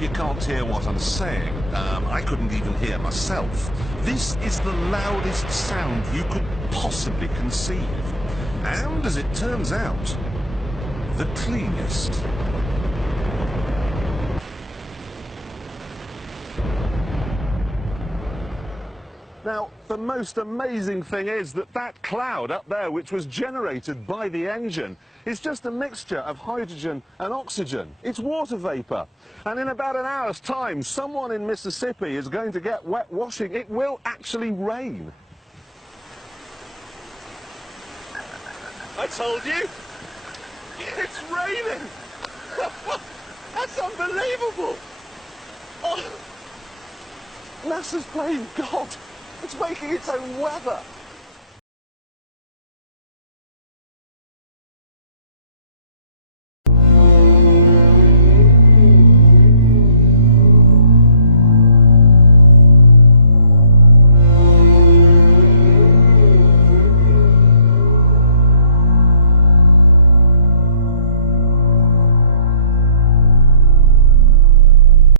if you can't hear what I'm saying. I couldn't even hear myself. This is the loudest sound you could possibly conceive. And, as it turns out, the cleanest. Now, the most amazing thing is that that cloud up there, which was generated by the engine, is just a mixture of hydrogen and oxygen. It's water vapour. And in about an hour's time, someone in Mississippi is going to get wet washing. It will actually rain. I told you! It's raining! That's unbelievable! Oh, NASA's playing God. It's making its own weather.